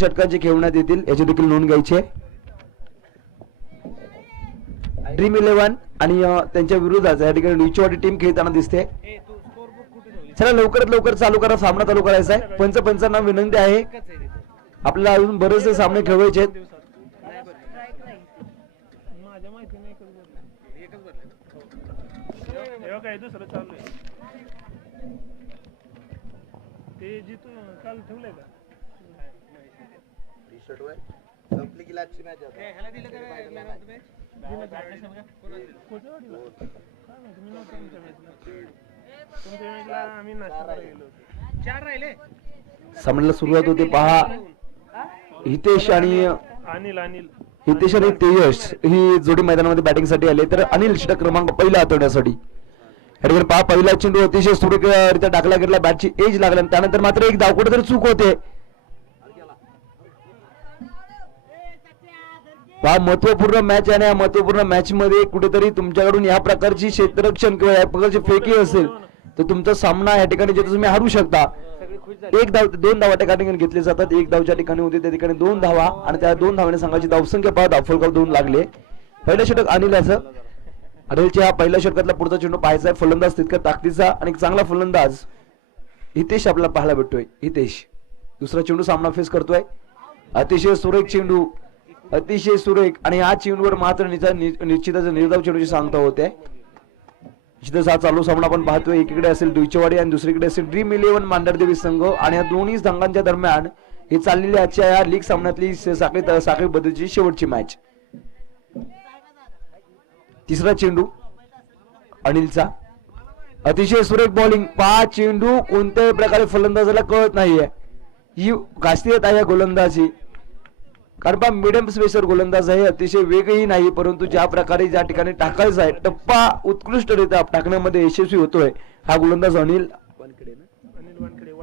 षटकांचे खेळण्यात येतील याची देखील नोंद घ्यायची आहे. ड्रीम 11 आणि त्यांच्या विरोधात या ठिकाणी निचवाडी टीम खेळताना दिसते. चला लवकरात लवकर चालू करा, सामना चालू करायचा आहे. पंचांना विनंती आहे, आपल्याला अजून बरेचसे सामने खेळवायचे आहेत. संपली की लागची मॅच सामन्याला सुरुवात होते पहा. हितेश आणि हितेश आणि तेजस ही जोडी मैदानामध्ये बॅटिंग साठी आले, तर अनिल षटक क्रमांक पहिला हातवण्यासाठी. पहा पहिला चेंडू अतिशय सुरेखरित्या टाकला गेला, बॅटची एज लागला, त्यानंतर मात्र एक धाव कुठेतरी चूक होते. पहा महत्वपूर्ण मॅच आहे आणि या महत्वपूर्ण मॅच मध्ये कुठेतरी तुमच्याकडून या प्रकारची क्षेत्ररक्षण किंवा या प्रकारची फेकी असेल तर तुमचा सामना या ठिकाणी जे तुम्ही हारू शकता. एक धाव 2 धावा त्या ठिकाणी घेतले जातात. एक धावच्या ठिकाणी होते त्या ठिकाणी 2 धावा आणि त्या 2 धावाने संघाची धावसंख्या पहा धावफलकावर 2 लागले. पहिलं षटक अनिलाचं. अनिलच्या हा पहिल्या षटकातला पुढचा चेंडू पाहायचा आहे. फलंदाज तितका ताकदीचा आणि चांगला फलंदाज हितेश आपल्याला पाहायला भेटतोय. हितेश दुसरा चेंडू सामना फेस करतोय. अतिशय सुरेख चेंडू, अतिशय सुरेख, आणि या चेंडूवर मात्र निश्चितच निर्धाव चेंडूची सांगता होते. निश्चितच हा चालू सामना आपण पाहतोय. एकीकडे असेल दुईचेवाडी आणि दुसरीकडे असेल ड्रीम 11 मांढरदेवी संघ, आणि या दोन्ही संघांच्या दरम्यान ही चाललेली आजच्या या लीग सामन्यातली साखळी पद्धतीची शेवटची मॅच. तिसरा चेंडू अनिलचा. अतिशय सुरेख बॉलिंग. 5 चेंडू कोणत्याही प्रकारे फलंदाजाला कळत नाहीये. ही खासियत आहे गोलंदाजी, कारण पहा मिडियम स्पेसर गोलंदाज आहे. अतिशय वेगही नाही, परंतु ज्या प्रकारे ज्या ठिकाणी टाकायचा आहे टप्पा उत्कृष्टरित्या टाकण्यामध्ये यशस्वी होतोय हा गोलंदाज अनिल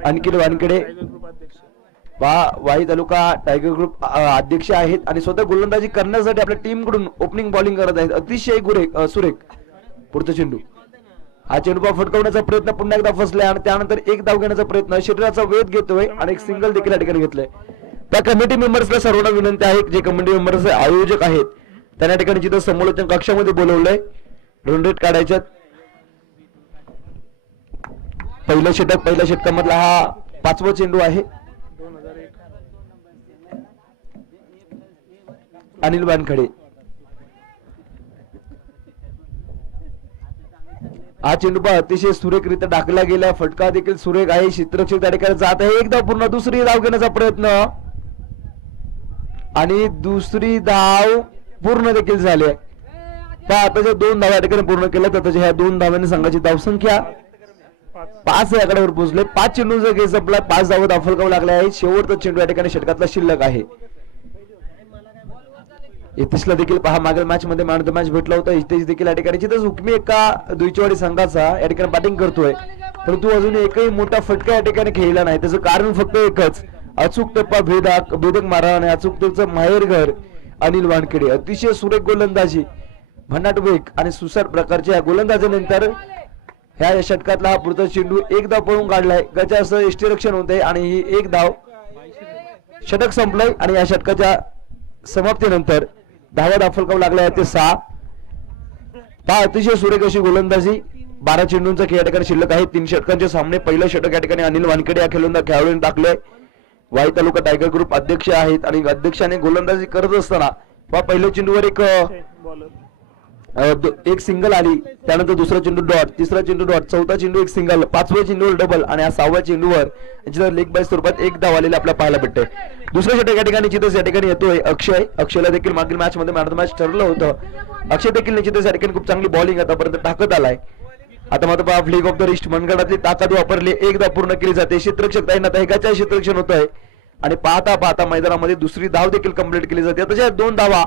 वानखेडे. वाई तालुका टायगर ग्रुप अध्यक्ष आहेत आणि स्वतः गोलंदाजी करण्यासाठी आपल्या टीम कडून ओपनिंग बॉलिंग करत आहेत. अतिशय सुरेख. पुढचा चेंडू. हा चेंडू फटकावण्याचा प्रयत्न पुन्हा एकदा फसलाय आणि त्यानंतर एक धाव घेण्याचा प्रयत्न, शरीराचा वेध घेतोय आणि एक सिंगल देखील या ठिकाणी घेतलंय. त्या कमिटी मेंबर्सला सर्वांना विनंती आहे, जे कमिटी मेंबर्स आयोजक आहेत त्यांना ठिकाणी जिथं समालोचन कक्षामध्ये बोलवलंय. Run rate काढायच्यात. पहिल्या षटकामधला हा 5वा चेंडू आहे. अनिल वानखेडे. हा चेंडू अतिशय सुरेखरित्या टाकला गेला, फटका देखील सुरेख आहे. क्षेत्ररक्षक त्या ठिकाणी जात आहे. एक धाव पूर्ण, दुसरी धाव घेण्याचा प्रयत्न आणि दुसरी धाव पूर्ण देखील झाली आहे. आता 2 धावा ठिकाणी पूर्ण केल्या तर ह्या 2 धावांनी संघाची धावसंख्या 5 या आकड्यावर पोहोचले. 5 चेंडूंचा खेळ संपला, 5 धावा धावफलकावर लागल्या आहेत. शेवटचा चेंडू या ठिकाणी षटकातला शिल्लक आहे. हितेशला देखील पहा मागील मॅच मध्ये मॅन ऑफ द मॅच भेटला होता. हितेश देखील या ठिकाणी जिथं हुकमी एका दुईचेवाडी संघाचा या ठिकाणी बॅटिंग करतोय, परंतु अजून एकही मोठा फटका या ठिकाणी खेळला नाही. त्याचं कारण फक्त एकच, अचूक टप्पा भेदक मारा आणि अचूकतेचं माहेरघर अनिल वानखेडे. अतिशय सुरेख गोलंदाजी, भन्नाट वेग आणि सुसाट प्रकारच्या गोलंदाजीनंतर ह्या षटकातला हा पुढचा चेंडू एक धाव पळून काढलाय. गजासह यष्टीरक्षण होते आणि ही एक धाव षटक संपलंय आणि या षटकाच्या समाप्तीनंतर धावा दाखल लागल्या ते 6. पहा अतिशय सुरेख अशी गोलंदाजी. 12 चेंडूंचा खेळ या ठिकाणी शिल्लक आहे. 3 षटकांचे सामने. पहिलं षटक या ठिकाणी अनिल वानखेडे या खेळाडूने टाकलंय. वाई तालुका टायगर ग्रुप अध्यक्ष आहेत आणि अध्यक्षाने गोलंदाजी करत असताना पहा पहिल्या चेंडूवर एक सिंगल आली, त्यानंतर दुसरा चेंडू डॉट, तिसरा चेंडू डॉट, चौथा चेंडू एक सिंगल, 5व्या चेंडूवर डबल आणि 6व्या चेंडूवर लेग बाय स्वरूपात एक धाव आलेला आपल्याला पाहायला भेटतंय. दुसऱ्या षटक या ठिकाणी निश्चितच या ठिकाणी येतोय अक्षयला देखील मागील मॅच मध्ये मॅन ऑफ द मॅच ठरलं होतं. अक्षय देखील निश्चितच या ठिकाणी खूप चांगली बॉलिंग आतापर्यंत टाकत आलाय. आता मात्र पहा फ्लिक ऑफ द रिस्ट मनगडातली ताकद वापरली, एक धाव पूर्ण केली जाते. क्षेत्ररक्षक ताईंना एकाच्या क्षेत्ररक्षण होत आहे आणि पाहता पाहता मैदानामध्ये दुसरी धाव देखील कंप्लीट केली जाते. आता 2 धावा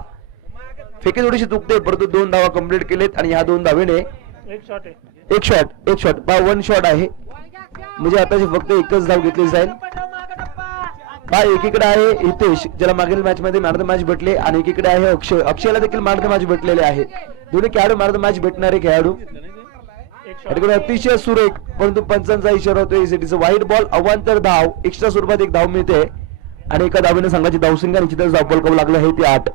फेकी थोडीशी चुकते, परंतु 2 धावा कंप्लीट केलेत आणि ह्या 2 धावेने एक शॉट पहा 1 शॉट आहे, म्हणजे आता फक्त एकच धाव घेतली जाईल. पहा एकीकडे आहे हितेश ज्याला मागील मॅच मध्ये मॅन ऑफ द मॅच भेटले आणि एकीकडे आहे अक्षयला देखील मॅन ऑफ द मॅच भेटलेले आहे. दोन्ही खेळाडू मॅन ऑफ द मॅच भेटणारे खेळाडू. अतिशय सुरेख, परंतु पंचांचा इशारा होतो एसीटीचं वाईट बॉल, अवांतर धाव, एक्स्ट्रा स्वरूपात एक धाव मिळते. आणि एका धावेने संघाची धावसंख्या निश्चितच धावफलकावं लागले आहे ती 8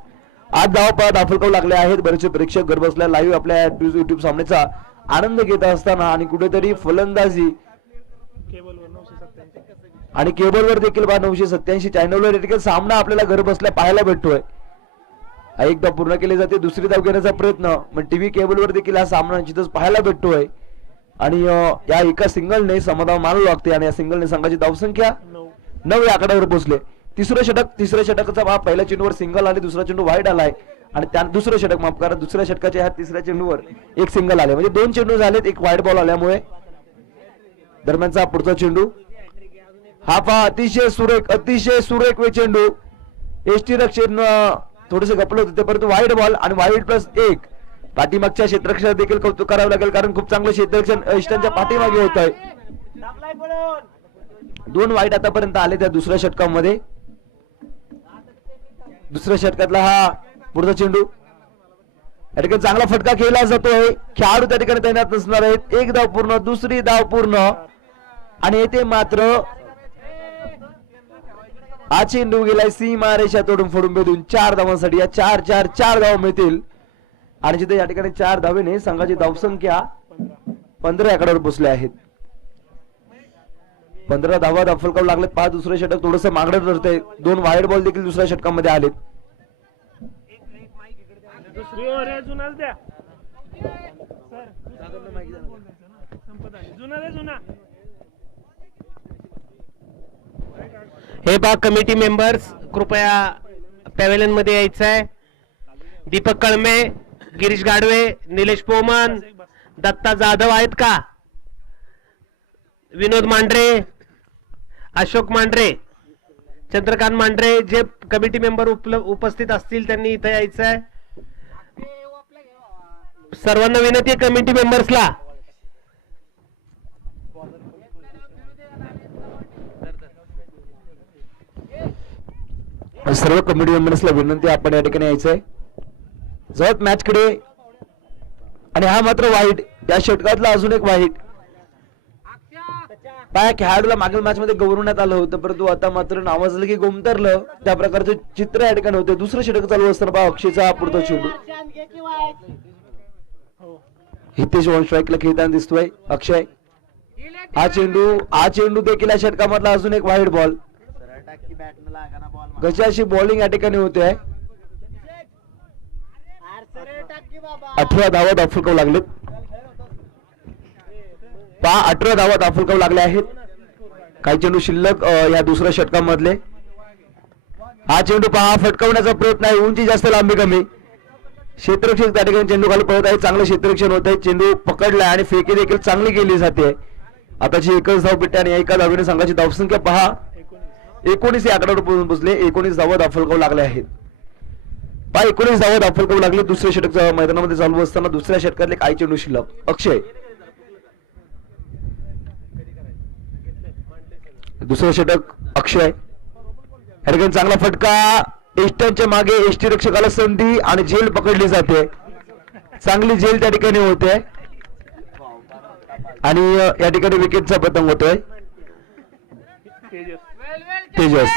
धावा धावफलकावं लागले आहेत. बरेचसे प्रेक्षक घर बसल्या लाईव्ह आपल्या युट्यूब सामन्याचा आनंद घेत असताना आणि कुठेतरी फलंदाजी आणि केबलवर देखील 987 चॅनलवर देखील सामना आपल्याला घर बसल्या पाहायला भेटतोय. एकदा पूर्ण केली जाते दुसरी धाव घेण्याचा प्रयत्न मग टीव्ही केबलवर देखील हा सामना निश्चितच पाहायला भेटतोय आणि या एका सिंगलने समाधान मानू लागते आणि या सिंगलने संघाची धावसंख्या 9 या आकड्यावर पोहोचले. तिसऱ्या षटकाचा पहिल्या चेंडूवर सिंगल आले, दुसरा चेंडू वाईड आलाय आणि त्या दुसरं षटक माफ करा दुसऱ्या षटकाच्या ह्या तिसऱ्या चेंडूवर एक सिंगल आले म्हणजे 2 चेंडू झालेत, एक वाईड बॉल आल्यामुळे. दरम्यानचा पुढचा चेंडू हा पहा अतिशय सुरेख वे चेंडू एसटी रक्षण थोडेसे गपले होते परंतु वाईड बॉल आणि वाईड +1 पाठीमागच्या क्षेत्ररक्षण देखील कौतुक करावं लागेल कारण खूप चांगलं क्षेत्ररक्षण इष्टांच्या पाठीमागे होत आहे. 2 वाईड आतापर्यंत आले त्या दुसऱ्या षटकामध्ये. दुसऱ्या षटकातला हा पुढचा चेंडू या ठिकाणी चांगला फटका केला जातोय. खेळाडू त्या ठिकाणी तैनात नसणार आहेत. 1 धाव पूर्ण, दुसरी धाव पूर्ण आणि येथे मात्र हा चेंडू गेलाय सीमा रेषा तोडून फोडून बेधून 4 धावांसाठी. या 4 धावा मिळतील आणि जिथे या ठिकाणी 4 धावेने संघाची धावसंख्या 15 आकड्यावर पोहोचले आहेत. 15 धावा धावफलकावं लागलेत. 5 दुसरे षटक थोडंसं मागणं ठरतंय. 2 वाईड बॉल देखील दुसऱ्या षटकामध्ये आलेत. हे बा कमिटी मेंबर्स कृपया पॅव्हेलियन मध्ये यायचं आहे. दीपक कळमे, गिरीश गाडवे, निलेश पोमन, दत्ता जाधव आहेत का? विनोद मांढरे, अशोक मांढरे, चंद्रकांत मांढरे जे कमिटी मेंबर उपस्थित असतील त्यांनी इथे यायचं आहे. सर्वांना विनंती आहे कमिटी मेंबर्सला. सर्व कमिटी मेंबर्सला विनंती आपण या ठिकाणी यायचंय जवळ मॅच कडे. आणि हा मात्र वाईट, या षटकातला अजून एक वाईट. पाया खेळाडूला मागील मॅच मध्ये गौरवण्यात आलं होतं परंतु आता मात्र नावाजलं की गोमतरलं त्या प्रकारचे चित्र या ठिकाणी होते. दुसरं षटक चालू असताना पहा अक्षयचा पुढचा चेंडू हितेश वन स्ट्राईकला खेळताना दिसतोय अक्षय. हा चेंडू देखील या षटकामधला अजून एक वाईड बॉल. गजाशी बॉलिंग या ठिकाणी होते आहे. 18 धावा धावफलकावं लागलेत. 18 धावा धावफलकावं लागले आहेत. काही चेंडू शिल्लक या दुसऱ्या षटकामधले. हा चेंडू पहा फटकावण्याचा प्रयत्न आहे. उंची जास्त लांबी कमी. क्षेत्ररक्षक त्या ठिकाणी चेंडू खाली पळत आहे. चांगलं क्षेत्ररक्षण होत आहे. चेंडू पकडलाय आणि फेकी देखील चांगली केली जाते. आताची एकच धाव पिट्टी आणि एका धावेने संघाची धावसंख्या पहा 19 या आकड्यावर पोहोचले. 19 धावा धावफलकावं लागले आहेत. 19 धावा धावफलकावं लागले. दुसऱ्या षटक मैदानामध्ये चालू असताना दुसऱ्या षटकातले काही चेंडू शिल्लक. अक्षय दुसरं षटक अक्षय या ठिकाणी चांगला फटका. एस्टनच्या मागे एसटी रक्षकाला संधी आणि झेल पकडली जाते. चांगली झेल त्या ठिकाणी होते आणि या ठिकाणी विकेटचा पतंग होतोय. तेजस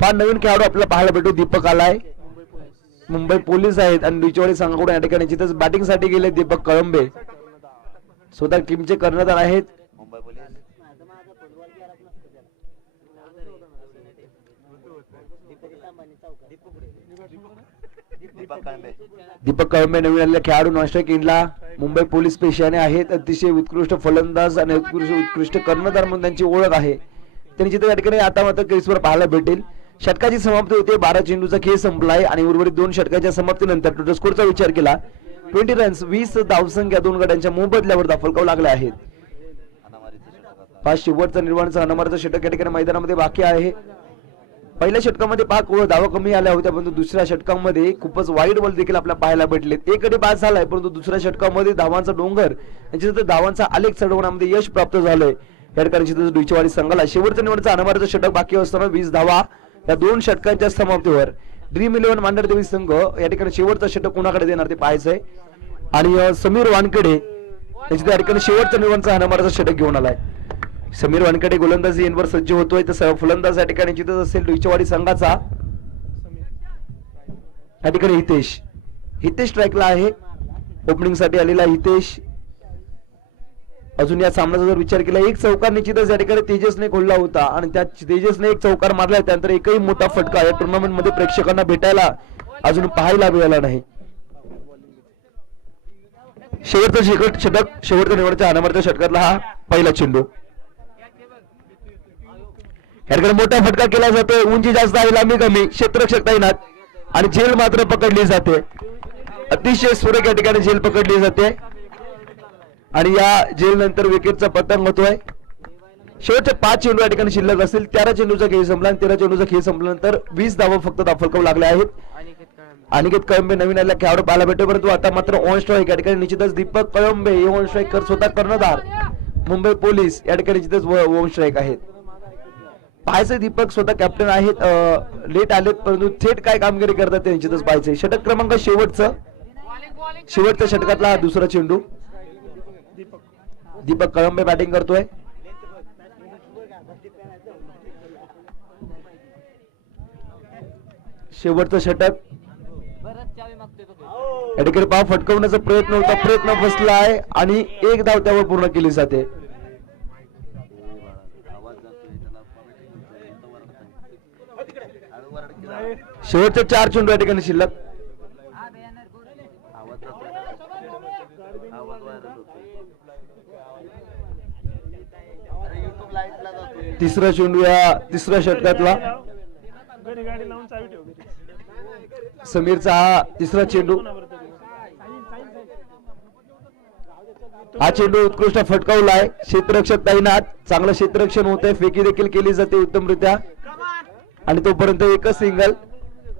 फार नवीन खेळाडू आपल्याला पाहायला भेटू. दीपक आलाय. मुंबई पोलीस आहेत आणि डुचवाडी संघाकडून या ठिकाणी जिथेच बॅटिंग साठी गेले दीपक कळंबे स्वतः टीमचे कर्णधार आहेत. दीपक कळंबे नवीन आलेला खेळाडू नॉनस्ट्राईक इंडला मुंबई पोलीस पेशाने आहेत. अतिशय उत्कृष्ट फलंदाज आणि उत्कृष्ट कर्णधार म्हणून त्यांची ओळख आहे. त्यांनी जिथे या ठिकाणी आता मात्र क्रीजवर पाहायला भेटेल. षटकाची समाप्ती होते. 12 चेंडूचा खेळ संपलाय आणि उर्वरित 2 षटकाच्या समाप्तीनंतर टोटल स्कोरचा विचार केला 20 रन्स 20 धावसंख्या 2 गटांच्या मोबदल्यावर धावफलकावं लागले आहेत. 5 शेवटचा निर्माणचा अनमारचा षटक या ठिकाणी मैदानामध्ये बाकी आहे. पहिल्या षटकामध्ये 5 धावा कमी आल्या होत्या परंतु दुसऱ्या षटकामध्ये खूपच वाईड बॉल देखील आपल्याला पाहायला भेटले. 1 गडी बाद झालाय परंतु दुसऱ्या षटकामध्ये धावांचा डोंगर यांच्या धावांचा आलेख चढवण्यामध्ये यश प्राप्त झालंय. या ठिकाणी डुचवाडी संघाला शेवटच्या निवडचा अनमारचं षटक बाकी असताना 20 धावा या 2 षटकांच्या समाप्तीवर ड्रीम 11 मांढरदेवी संघ या ठिकाणी शेवटचा षटक कोणाकडे देणार ते पाहायचंय. आणि समीर वानखेडे यांच्या त्या ठिकाणी शेवटच्या निवडचा अनमारचं षटक घेऊन आलाय. समीर वानकडे गोलंदाजी येणवर सज्ज होतोय, तर फलंदाज या ठिकाणी जिथं असेल डुईचेवाडी संघाचा. या ठिकाणी हितेश स्ट्राईकला आहे. ओपनिंग साठी आलेला हितेश. अजून या सामन्याचा जर विचार केला, एक चौकार निश्चितच या ठिकाणी तेजसने खोलला होता आणि त्या तेजसने एक चौकार मारला. त्यानंतर एकही मोठा फटका या टुर्नामेंट मध्ये प्रेक्षकांना भेटायला अजून पाहायला मिळाला नाही. शेवटचं षटक, शेवटच्या निवडच्या अनामरच्या षटकातला हा पहिला चेंडू. याकडे मोठा फटका केला जातोय. उंची जास्त आहे, लांबी कमी, क्षेत्ररक्षक तैनात आणि झेल मात्र पकडली जाते. अतिशय सुरेख या ठिकाणी झेल पकडली जाते आणि या झेल नंतर विकेटचा पतंग होतोय. शेवटचे 5 चेंडू या ठिकाणी शिल्लक असतील. 13 चेंडूचा खेळ संपला आणि 13 चेंडूचा खेळ संपल्यानंतर 20 धावा फक्त दाखल लागल्या आहेत. अनिकेत कळंबे नवीन आलेला खेळाडू पाहायला भेटतो, परंतु आता मात्र ऑन स्ट्राईक या ठिकाणी निश्चितच दीपक कळंबे हे ऑन स्ट्राईक स्वतः कर्णधार मुंबई पोलीस या ठिकाणी निश्चितच ऑन स्ट्राईक आहेत. पाहायचे दीपक स्वतः कॅप्टन आहेत, लेट आलेत परंतु थेट काय कामगिरी करतात ते निश्चितच पाहायचे. षटक क्रमांक शेवटच्या षटकातला हा दुसरा चेंडू. दीपक कळंबे बॅटिंग करतोय. शेवटचं षटक या ठिकाणी पाव फटकवण्याचा प्रयत्न होता, प्रयत्न फसला आहे आणि एक धाव त्यावर पूर्ण केली जाते. शेवटचे 4 चेंडू या ठिकाणी शिल्लक. तिसरा चेंडू या तिसऱ्या षटकातला. समीरचा हा तिसरा चेंडू. हा चेंडू उत्कृष्ट फटकावला आहे. क्षेत्ररक्षक तैनात, चांगलं क्षेत्ररक्षण होत आहे, फेकी देखील केली जाते उत्तमरित्या आणि तोपर्यंत एकच सिंगल.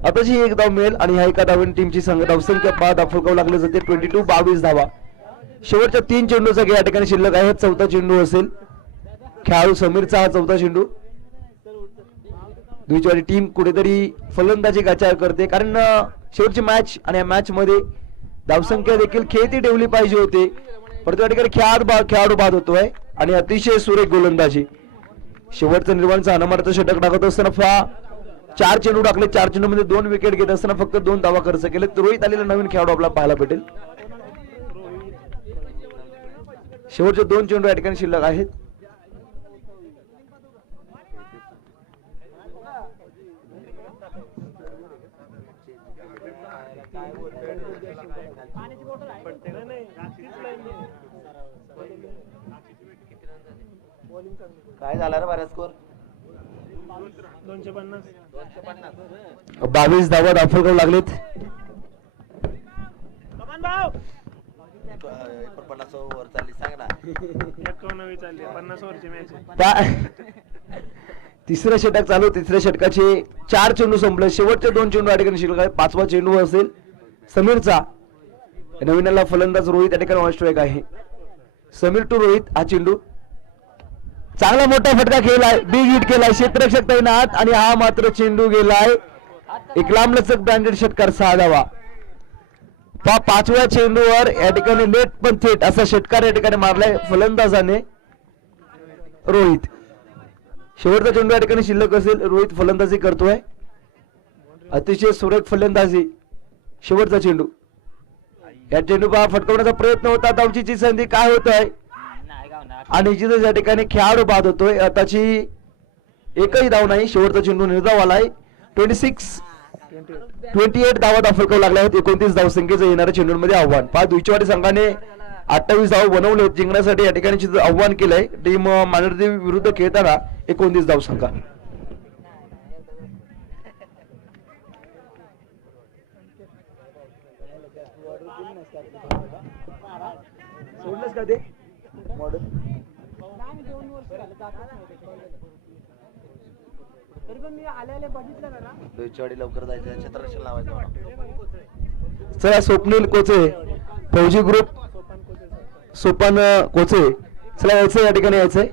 आताची एक धाव मिळेल आणि ह्या एका धावेने टीमची धावसंख्या 5 धाव फलकावू लागली जाते. 22 धावा. शेवटच्या 3 चेंडूचा या ठिकाणी शिल्लक आहे. चौथा चेंडू असेल खेळाडू समीरचा हा चौथा चेंडू. दुईचवाडी टीम कुठेतरी फलंदाजी गाचार करते, कारण शेवटची मॅच आणि या मॅच मध्ये धावसंख्या देखील खेळती ठेवली पाहिजे होते, परंतु या ठिकाणी खेळाडू बाद होतोय आणि अतिशय सुरेख गोलंदाजी. शेवटचं निर्माणचा अनामर्थ षटक टाकत असताना 4 चेंडू टाकले. 4 चेंडू मध्ये 2 विकेट घेत असताना फक्त 2 धावा खर्च केले. रोहित आलेला नवीन खेळाडू आपल्याला पाहायला भेटेल. शेवटचे 2 चेंडू या ठिकाणी शिल्लक आहेत. काय झाला रे बऱ्याच स्कोर? 22 धावा दाखल करू लागलेत. 49 ओव्हर चालली, सांग ना. 51 चालली, 50 ओव्हरची मॅच. तिसरं षटक चालू. तिसऱ्या षटकाचे 4 चेंडू संपले. शेवटचे 2 चेंडू या ठिकाणी शिल्लक आहे. 5वा चेंडू असेल समीरचा. नवीनला फलंदाज रोहित या ठिकाणी ऑन स्ट्राईक आहे. समीर टू रोहित. हा चेंडू चांगला मोठा फटका खेळलाय, बिग हिट केलाय, क्षेत्ररक्षक तैनात आणि हा मात्र चेंडू गेलाय. एक लांबलचक ब्रँडेड षटकार 6 धावा. 5व्या चेंडूवर या ठिकाणी लेट पण थेट असा षटकार या ठिकाणी मारलाय फलंदाजाने रोहित. शेवटचा चेंडू या ठिकाणी शिल्लक असेल. रोहित फलंदाजी करतोय, अतिशय सुरेख फलंदाजी. शेवटचा चेंडू. या चेंडू फटकवण्याचा प्रयत्न होता. धावचीची संधी काय होत आहे आणि जिथे या ठिकाणी खेळाडू बाद होतोय. आताची एकही धाव नाही. शेवटचा चेंडू निर्धाव आलाय. 28 धावा दाखल लागल्या आहेत. 29 धावसंख्येचं येणाऱ्या चेंडूमध्ये आव्हान. 5 दुईचवाडी संघाने 28 धाव बनवले जिंकण्यासाठी या ठिकाणी आव्हान केलंय. टीम मानरदेवी विरुद्ध खेळताना 29 धावसंख्या. सोडलंच का ते मॉडेल? लवकर जायचं, क्षेत्ररक्षण लावायचं. चला स्वप्नील कोचे, फौजी ग्रुप, सोपान कोचे, चला यायचं या ठिकाणी यायचंय.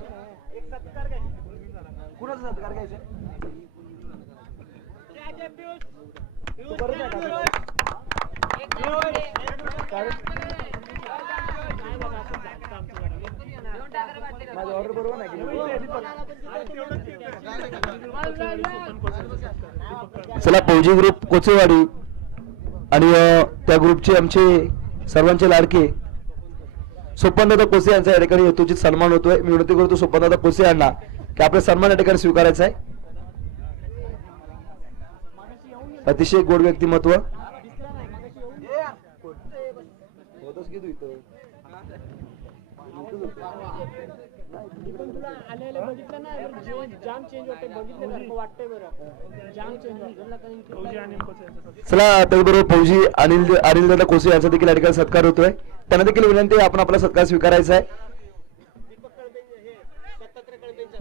चला फौजी ग्रुप कोचेवाडी आणि त्या ग्रुपचे आमचे सर्वांचे लाडके सोपनदादा कोसे यांचा या ठिकाणी यथोचित सन्मान होतोय. मी विनंती करतो सोपनदादा कोसे यांना की आपला सन्मान या ठिकाणी स्वीकारायचा आहे. अतिशय गोड व्यक्तिमत्व. चला त्याचबरोबर फौजी अनिल दादा कोसे यांचा देखील या ठिकाणी सत्कार होतोय. त्यांना देखील विनंती आहे आपण आपला सत्कार स्वीकारायचा आहे.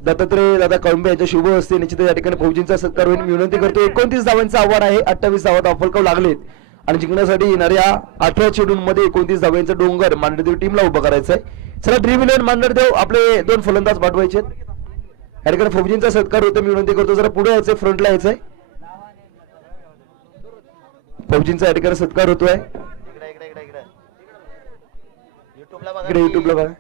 दत्तात्रय दादा कळंबे यांच्या शुभ हस्ते निश्चित या ठिकाणी फौजींचा सत्कार होईल. मी विनंती करतो 29 धावांचं आव्हान आहे. 28 धावा धावफलकाव लागलेत आणि जिंकण्यासाठी येणाऱ्या 18 चेंडूंमध्ये 29 धावांचा डोंगर मांडरदेव टीमला उभं करायचं आहे. चला ड्रीम 11 मांडरदेव आपले 2 फलंदाज पाठवायचे या ठिकाणी फौजींचा सत्कार होतो. मी विनंती करतो जरा पुढे यायचंय, फ्रंटला यायचंय. फौजींचा या ठिकाणी सत्कार होतोय. इकडे युट्यूबला बघा.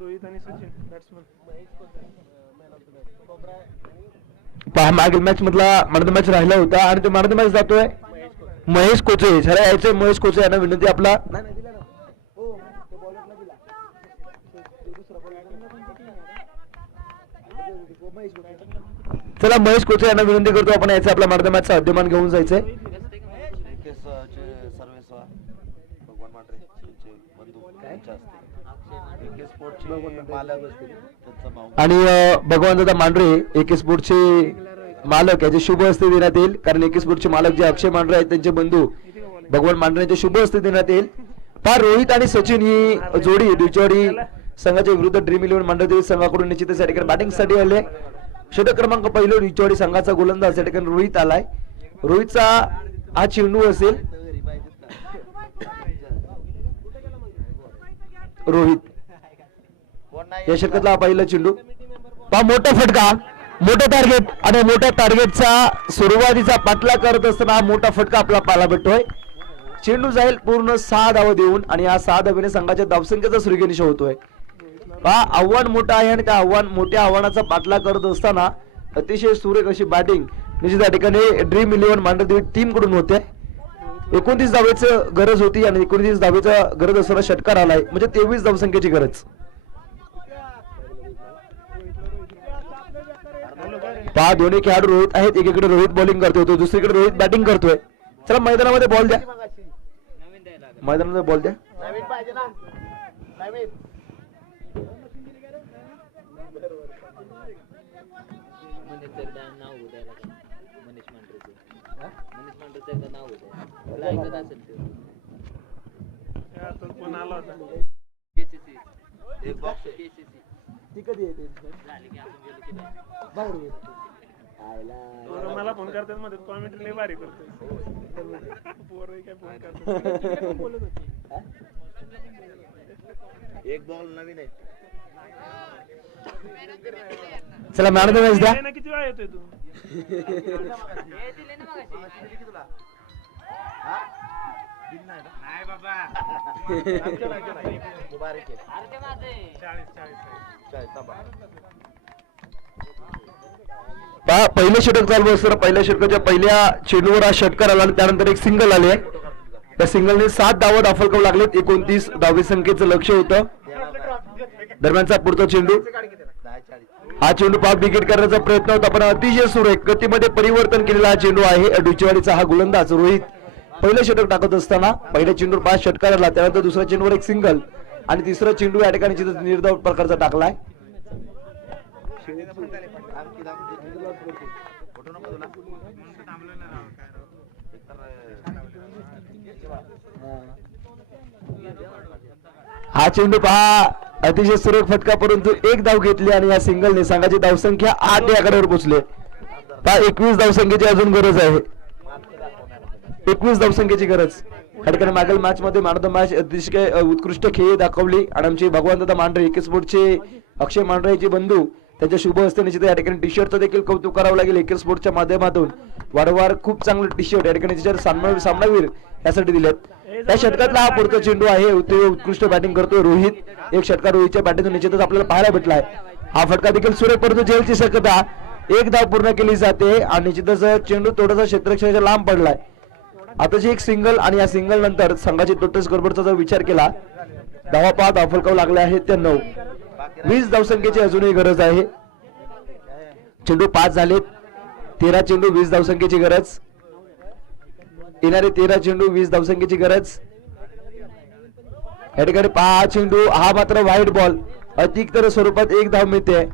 रोहित आणि सचिन बॅट्समन. पहा मागील मॅच मधला मॅन ऑफ द मॅच राहिला होता आणि तो मॅन ऑफ द मॅच जातोय महेश कोचे. जरा यायचंय महेश कोचे यांना विनंती आपला. चला महेश कोचे यांना विनंती करतो आपण यायचं आपला मॅन ऑफ द मॅचचा अध्यमान घेऊन जायचंय. भगवान मांढरे यांचे बंधू त्यांच्या हस्ते AK स्पोर्टचे मालक असतील त्यांचा भाऊ आणि भगवान दादा मांढरे AK स्पोर्टचे मालक याचे शुभ हस्ते देण्यात येईल. कारण AK स्पोर्टचे मालक जे अक्षय मांढरे आहेत त्यांचे बंधू भगवान मांढरे यांचे शुभ हस्ते देण्यात येईल. पहा रोहित आणि सचिन ही जोडी डिचवाडी संघाच्या विरुद्ध ड्रीम 11 मांढरदेव संघाकडून निश्चितच या ठिकाणी बॅटिंग साठी आले. षटक क्रमांक पहिलं डिचवाडी संघाचा गोलंदाज या ठिकाणी रोहित आलाय. रोहितचा हा चेंडू असेल. रोहित या षटकातला पहिला चेंडू. पहा मोठा फटका, मोठा टार्गेट आणि मोठ्या टार्गेटचा सुरुवातीचा पाठलाग करत असताना हा मोठा फटका आपला पाहायला भेटतोय. चेंडू जाईल पूर्ण 6 धावा देऊन आणि या 6 धावेने संघाच्या धावसंख्येचा सूर्यनिश होतोय. पहा आव्हान मोठं आहे आणि त्या मोठ्या आव्हानाचा पाठलाग करत असताना अतिशय सुरेख अशी बॅटिंग निश्चित या ठिकाणी ड्रीम 11 मांडरदेव टीम कडून होते. 29 धावेचं गरज होती आणि 29 धावेचा गरज असताना षटकार आलाय म्हणजे 23 धावसंख्येची गरज. पहा दोन्ही खेळाडू रोहित आहेत. एकीकडे रोहित बॉलिंग करतोय तो दुसरीकडे रोहित बॅटिंग करतोय. चला मैदानामध्ये बॉल द्या, मैदानामध्ये बॉल द्या. नवीन पाहिजे ना नवीन कोण आला होता. एक बॉक्स आहे. मला फोन करतात मध्ये कॉमेंट्री लय भारी करतोय. पोरं काय फोन करतात. एक बॉल नवीन आहे. चला मॅन ऑफ द मॅच द्या. ना किती वेळा येतोय तू. नाही बाबा. मुबारक आहे. 40 पहा पहिलं षटक चालू असताना पहिल्या षटकाच्या पहिल्या चेंडूवर हा षटकार आला आणि त्यानंतर एक सिंगल आले. त्या सिंगलने 7 धावा धावफलकाव लागलेत. 29 धावे संख्येचं लक्ष होतं. दरम्यानचा पुढचा चेंडू हा चेंडू पाच विकेट करण्याचा प्रयत्न होता पण अतिशय सुरेख गतीमध्ये परिवर्तन केलेला हा चेंडू आहे. डुचेवाडीचा हा गोलंदाज रोहित पहिलं षटक टाकत असताना पहिल्या चेंडूवर 5 षटकार आला. त्यानंतर दुसऱ्या चेंडूवर एक सिंगल आणि तिसरा चेंडू या ठिकाणी निर्धाव प्रकारचा टाकलाय. हा चेंडू पहा अतिशय सुरेख फटका परंतु एक धाव घेतली आणि या सिंगलने संघाची धावसंख्या 8 या आकड्यावर पोहोचले. पहा 21 धावसंख्येची अजून गरज आहे. 21 धावसंख्येची गरज. या ठिकाणी मागील मॅच मध्ये मॅन ऑफ द मॅच अतिशय उत्कृष्ट खेळी दाखवली आणि आमचे भगवान दादा मांढरे AK स्पोर्टचे अक्षय मांढरेचे बंधू त्यांच्या शुभ हस्ते निश्चित या ठिकाणी टी शर्टचं देखील कौतुक करावं लागेल एकेल स्पोर्टच्या माध्यमातून. वारंवार खूप चांगले टी शर्ट या ठिकाणी त्याच्यावर सामनावीर यासाठी दिलेत. त्या षटकातला हा पुढचा चेंडू आहे. उत्कृष्ट बॅटिंग करतोय रोहित. एक षटकार रोहितच्या बॅटिंगतून निश्चितच आपल्याला पाहायला भेटलाय. हा फटका देखील सुरेख परंतु झेलची शक्यता. एक धाव पूर्ण केली जाते आणि निश्चितच चेंडू थोडासा क्षेत्ररक्षणाच्या लांब पडलाय. आताची एक सिंगल आणि या सिंगल नंतर संघाची टोटल स्कोरबोर्डचा जर विचार केला धावा पाहा धाव फलकावं लागले आहेत त्या 9. 20 धावसंख्येची अजूनही गरज आहे. चेंडू 5 झालेत. 13 चेंडू 20 धावसंख्येची गरज. येणारे 13 चेंडू 20 धावसंख्येची गरज. या ठिकाणी 5 चेंडू. हा मात्र व्हाईट बॉल. अतिरिक्त स्वरूपात एक धाव मिळते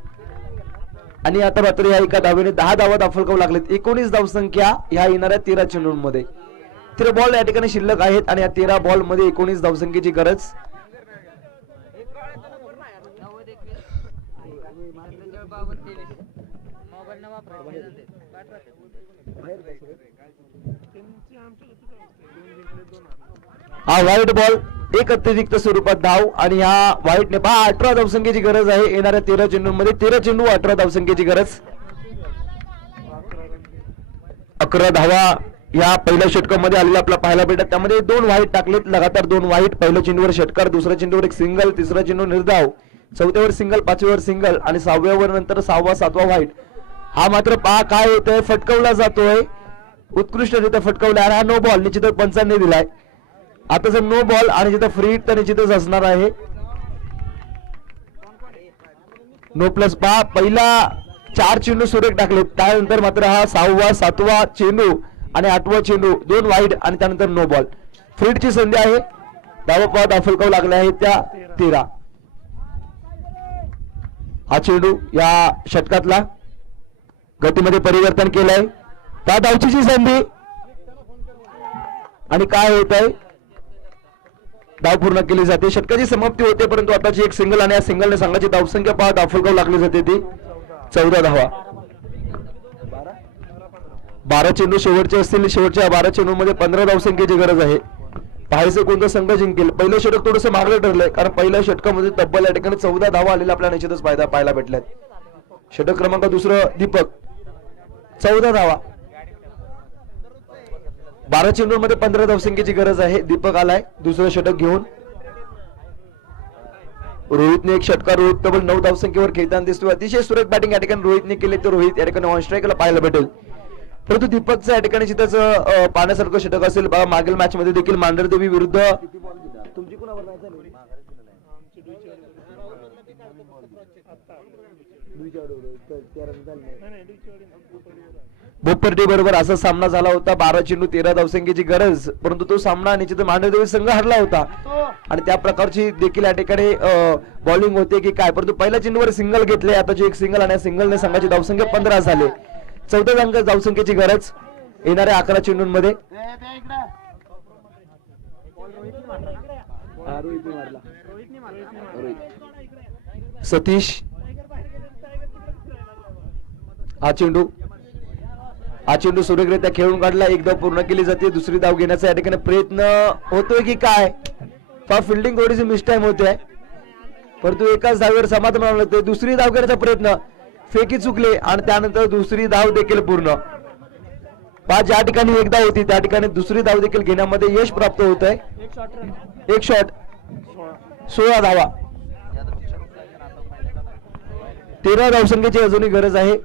आणि आता मात्र या एका धावेने 10 धावा दाखल लागलेत. 19 धावसंख्या ह्या येणाऱ्या 13 चेंडूंमध्ये. 13 बॉल या ठिकाणी शिल्लक आहेत आणि या 13 बॉल मध्ये 19 धावसंख्येची गरज. हा व्हाईट बॉल. एक अतिरिक्त स्वरूपात धाव आणि ह्या व्हाईटने 18 धावसंख्येची गरज आहे येणाऱ्या 13 चेंडूंमध्ये. 13 चेंडू 18 धावसंख्येची गरज. 11 धावा या पहिल्या षटकामध्ये आलेला आपला पाहायला भेटत. त्यामध्ये 2 व्हाईट टाकलेत. लगातार 2 व्हाईट. पहिल्या चेंडूवर षटकार, दुसऱ्या चेंडूवर एक सिंगल, तिसरा चेंडू निर्धाव, चौथ्यावर सिंगल, पाचव्यावर सिंगल आणि 6व्यावर नंतर 6वा 7वा व्हाईट. हा मात्र पहा काय होतंय. फटकवला जातोय. उत्कृष्टरित्या फटकवला आणि हा नो बॉल निश्चितच पंचांनी दिलाय. आता जर नो बॉल आणि जिथं फ्री हिट तर निश्चितच असणार आहे. नो प्लस पहा पहिला 4 चेंडू सुरेख टाकलेत. त्यानंतर मात्र हा 6वा 7वा चेंडू आणि 8वा चेंडू 2 वाईड आणि त्यानंतर नो बॉल. फ्रीडची संधी आहे. धावा पाहा दाफलकाव लागले आहेत त्या 13. हा चेंडू या षटकातला गतीमध्ये परिवर्तन केलंय. त्या धावचीची संधी आणि काय होत आहे. धाव पूर्ण केली जाते. षटकाची समाप्ती होते परंतु आताची एक सिंगल आणि या सिंगलने संघाची धावसंख्या पहा दाफलकाव लागली जाते ती 14 धावा. 12 चेंडू शेवटचे असतील. शेवटच्या 12 चेंडूमध्ये 15 धावसंख्येची गरज आहे. पाहायचं कोणता संघ जिंकेल. पहिलं षटक थोडंसं मागलं ठरलंय कारण पहिल्या षटकामध्ये तब्बल या ठिकाणी 14 धावा आलेल्या आपल्याला निश्चितच पाहायला भेटल्यात. षटक क्रमांक दुसरं दीपक 14 धावा. 12 चेंडूंमध्ये 15 धावसंख्येची गरज आहे. दीपक आलाय दुसरं षटक घेऊन. रोहितने एक षटकार. रोहित तब्बल 9 धावसंख्येवर खेळताना दिसतोय. अतिशय सुरेख बॅटिंग या ठिकाणी रोहितने केली तर रोहित या ठिकाणी ऑन स्ट्राईकला पाहायला भेटेल. परंतु दीपकचं या ठिकाणी जिथंच पाहण्यासारखं षटक असेल. मागील मॅच मध्ये देखील मांढरदेवी विरुद्ध बोपर्टी बरोबर असा सामना झाला होता. 12 चेंडू 13 धावसंख्येची गरज. परंतु तो सामना निश्चित मांढरदेवी संघ हरला होता आणि त्या प्रकारची देखील या ठिकाणी बॉलिंग होते की काय. परंतु पहिल्या चेंडूवर सिंगल घेतले. आताची एक सिंगल आणि सिंगलने संघाची धावसंख्या 15 झाले. 14 धावसंख्येची गरज येणाऱ्या 11 चेंडूंमध्ये. सतीश हा चेंडू सुरेखरित्या खेळून काढला. एक धाव पूर्ण केली जाते. दुसरी धाव घेण्याचा या ठिकाणी प्रयत्न होतोय की काय. फिल्डिंग थोडीशी मिसटाईम होते परंतु एकाच धावेवर समाधान मानावं लागतं. दुसरी धाव घेण्याचा प्रयत्न फेकी चुकले आणि त्यानंतर दुसरी धाव देखील पूर्ण. ज्या ठिकाणी एक धाव होती त्या ठिकाणी दुसरी धाव देखील घेण्यामध्ये यश प्राप्त होत आहे. एक शॉट 16 धावा. 13 धावसंख्येची अजूनही गरज आहे.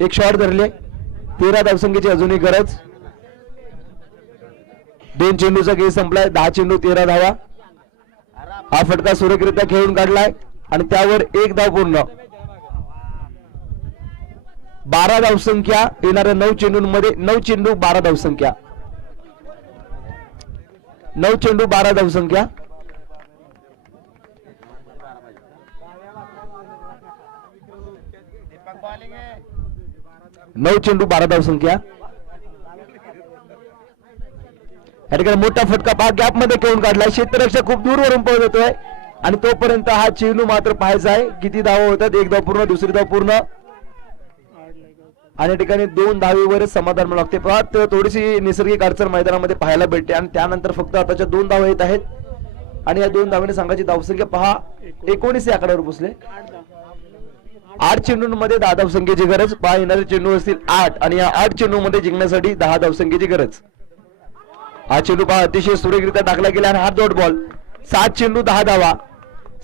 एक शॉट धरले. 13 धावसंख्येची अजूनही गरज. 2 चेंडूचा खेळ संपलाय. 10 चेंडू 13 धावा. हा फटका सुरेखरित्या खेळून काढलाय आणि त्यावर एक धाव पूर्ण. 12 धावसंख्या येणाऱ्या 9 चेंडूंमध्ये. 9 चेंडू 12 धावसंख्या. 9 चेंडू 12 धावसंख्या. नऊ चेंडू 12 धावसंख्या. या ठिकाणी मोठा फटका पहा गॅप मध्ये खेळून काढलाय. क्षेत्ररक्षक खूप दूरवरून पळत येतोय आणि तोपर्यंत हा चेंडू मात्र पाहायचा आहे. किती धावा होतात. एक धाव पूर्ण. दुसरी धाव पूर्ण आणि या ठिकाणी 2 धावेवरच समाधान मिळू लागते. थोडीशी नैसर्गिक अडचण मैदानामध्ये पाहायला भेटते आणि त्यानंतर फक्त आताच्या 2 धावा येत आहेत. आणि या 2 धावांनी संघाची धावसंख्या पहा 19 या आकड्यावर पोहोचले. 8 चेंडूंमध्ये 10 धावसंख्येची गरज. पहा येणारे चेंडू असतील 8 आणि या 8 चेंडूमध्ये जिंकण्यासाठी 10 धावसंख्येची गरज. हा चेंडू पहा अतिशय सुरेखरित्या टाकला गेला आणि हा डॉट बॉल. 7 चेंडू 10 धावा,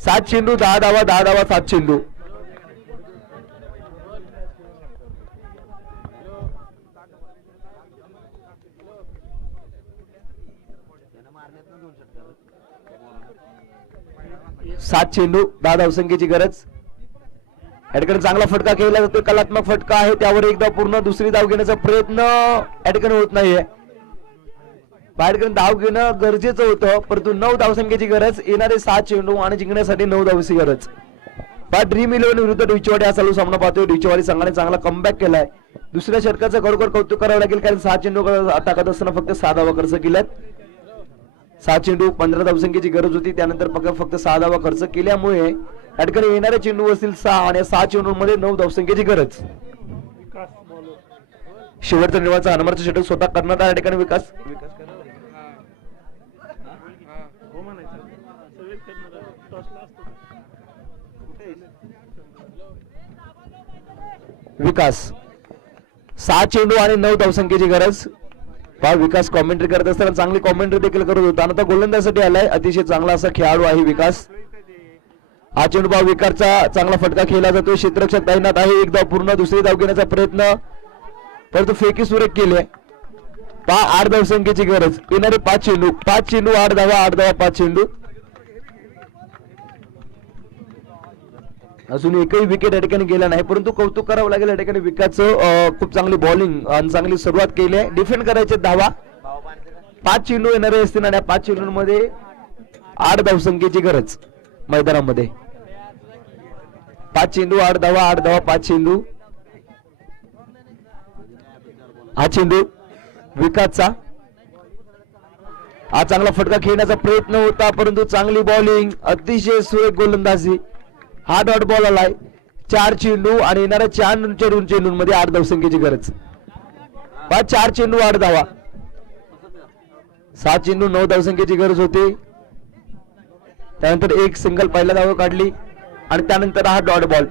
7 चेंडू 10 धावा, 10 धावा 7 चेंडू. सात चेंडू 10 धावसंख्येची गरज. या ठिकाणी चांगला फटका खेळला जातो, कलात्मक फटका आहे, त्यावर एकदा पूर्ण दुसरी धाव घेण्याचा प्रयत्न या ठिकाणी होत नाहीये. बाहेर धाव घेणं गरजेचं होतं, परंतु 9 धावसंख्येची गरज. येणारे 7 चेंडू आणि जिंकण्यासाठी 9 धावांची गरज. ड्रीम 11 विरुद्ध डिचवाडी हा चालू सामना पाहतोय. डिचवाडी संघाने चांगला कमबॅक केलाय. दुसऱ्या षटकाचं खरोखर कौतुक करावं लागेल, कारण 7 चेंडू टाकत असताना फक्त 6 धावा खर्च केल्यात. 7 चेंडू 15 धावसंख्येची गरज होती, त्यानंतर फक्त 6 धावा खर्च केल्यामुळे या ठिकाणी येणारे चेंडू असतील 6 आणि 6 चेंडूंमध्ये 9 धावसंख्येची गरज. शेवटचा निर्वाचा हनुमानचं षटक स्वतः करण्यात या ठिकाणी विकास विकास 6 चेंडू आणि 9 धावसंख्येची गरज. पहा विकास कॉमेंट्री करत असताना चांगली कॉमेंट्री देखील करत होता. आता गोलंदाजीसाठी आलाय, अतिशय चांगला असा खेळाडू आहे विकास. हा चेंडू पहा विकासचा चांगला फटका खेळला जातोय. क्षेत्ररक्षक तैनात आहे. एक धाव पूर्ण, दुसरी धाव घेण्याचा प्रयत्न, परंतु फेकी सुरेख केले. पहा 8 धावसंख्येची गरज. येणारे 5 चेंडू 8 धावा, 8 धावा 5 चेंडू. अजून एकही विकेट या ठिकाणी गेला नाही, परंतु कौतुक करावं लागेल या ठिकाणी विकासचं. खूप चांगली बॉलिंग आणि चांगली सुरुवात केली आहे. डिफेंड करायचे धावा. 5 चेंडू येणारे असतील आणि 5 चेंडूंमध्ये 8 धावसंख्येची गरज मैदानामध्ये. 5 चेंडू 8 धावा, 8 धावा 5 चेंडू. हा चेंडू विकासचा. हा चांगला फटका खेळण्याचा प्रयत्न होता, परंतु चांगली बॉलिंग, अतिशय सुरेख गोलंदाजी. हा डॉट बॉल आलाय. 4 चेंडू आणि येणाऱ्या 4 चेंडूंमध्ये 8 धावसंख्येची गरज. 4 चेंडू 8 धावा, 7 चेंडू 9 धावसंख्येची गरज होती. त्यानंतर एक सिंगल पहिल्या धाव काढली आणि त्यानंतर हा डॉट बॉल.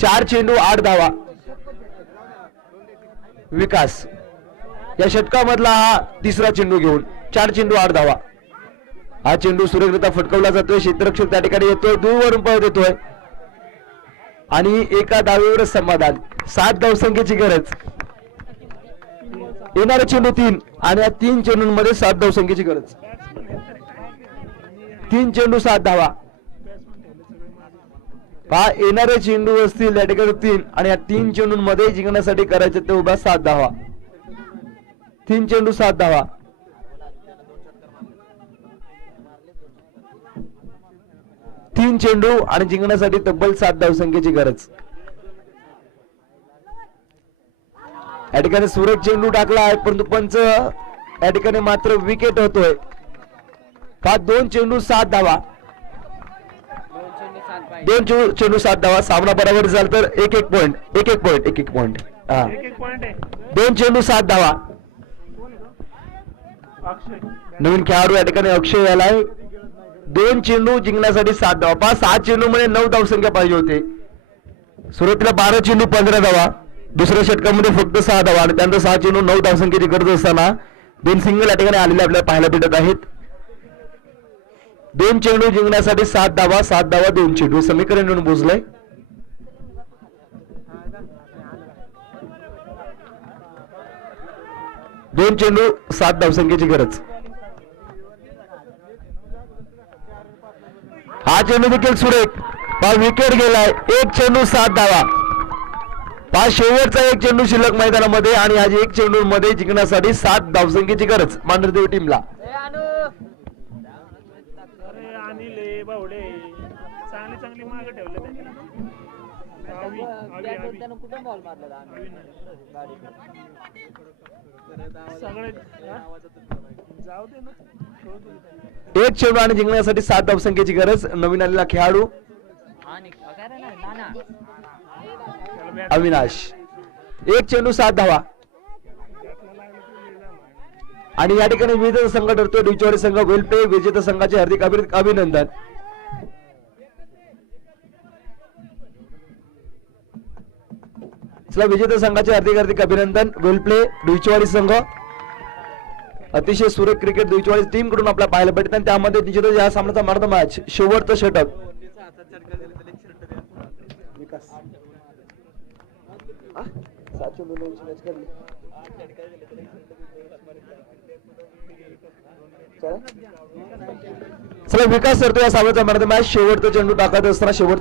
4 चेंडू 8 धावा विकास. या षटकामधला हा तिसरा चेंडू घेऊन 4 चेंडू 8 धावा. हा चेंडू सुरेखरित्या फटकवला जातोय. क्षेत्ररक्षक त्या ठिकाणी येतोय, दूरवरून पळत येतोय आणि एका धावेवरच समाधान. 7 धावसंख्येची गरज. येणारे चेंडू 3 आणि या 3 चेंडूंमध्ये 7 धावसंख्येची गरज. 3 चेंडू 7 धावा. पहा येणारे चेंडू असतील या ठिकाणी 3 आणि या 3 चेंडूंमध्ये जिंकण्यासाठी करायचे ते उभा 7 धावा. 3 चेंडू 7 धावा. 3 चेंडू आणि जिंकण्यासाठी तब्बल 7 धावसंख्येची गरज. या ठिकाणी सुरेख चेंडू टाकला आहे, परंतु पंच या ठिकाणी मात्र विकेट होतोय. का 2 चेंडू 7 धावा. 2 चेंडू 7 धावा. सामना बरोबर झाला तर 1-1 पॉइंट. 1-1 पॉइंट. हा 2 चेंडू 7 धावा. नवीन खेळाडू या ठिकाणी अक्षय आलाय. 2 चेंडू जिंकण्यासाठी 7 धावा. 7 चेंडू मध्ये 9 धावसंख्या पाहिजे होते. सुरुवातीला 12 चेंडू 15 धावा, दुसऱ्या षटकामध्ये फक्त 6 धावा आणि त्यानंतर 6 चेंडू 9 धावसंख्येची गरज असताना 2 सिंगल या ठिकाणी आलेले आपल्याला पाहायला भेटत आहेत. 2 चेंडू जिंकण्यासाठी 7 धावा, 7 धावा 2 चेंडू समीकरण म्हणून बोजलंय. दोन चेंडू 7 धावसंख्येची गरज. हा चेंडू देखील सुरेख. विकेट गेलाय. 1 चेंडू 7 धावा. शेवटचा 1 चेंडू शिल्लक मैदानामध्ये आणि आज 1 चेंडू मध्ये जिंकण्यासाठी 7 धावसंख्येची गरज मांढरदेव टीमला. चांगली मागे ठेवले जाऊ दे ना. 1 चेंडू आणि जिंकण्यासाठी 7 धावसंख्येची गरज. नवीन आलेला खेळाडू अविनाश. 1 चेंडू 7 धावा. आणि या ठिकाणी विजेता संघ ठरतोय डिचवाडी संघ. वेल प्ले. विजेता संघाचे हार्दिक अभिनंदन. चला विजेता संघाचे हार्दिक अभिनंदन. वेल प्ले डिचवाडी संघ. अतिशय सुरेख क्रिकेट डिचवाडी टीम कडून आपल्याला पाहायला भेटत आणि त्यामध्ये निश्चितच या सामन्याचा मर्द मॅच शेवटचं षटक. चला विकास करतो या सामन्याचा मर्द मॅच. शेवटचा चेंडू टाकत असताना शेवटचा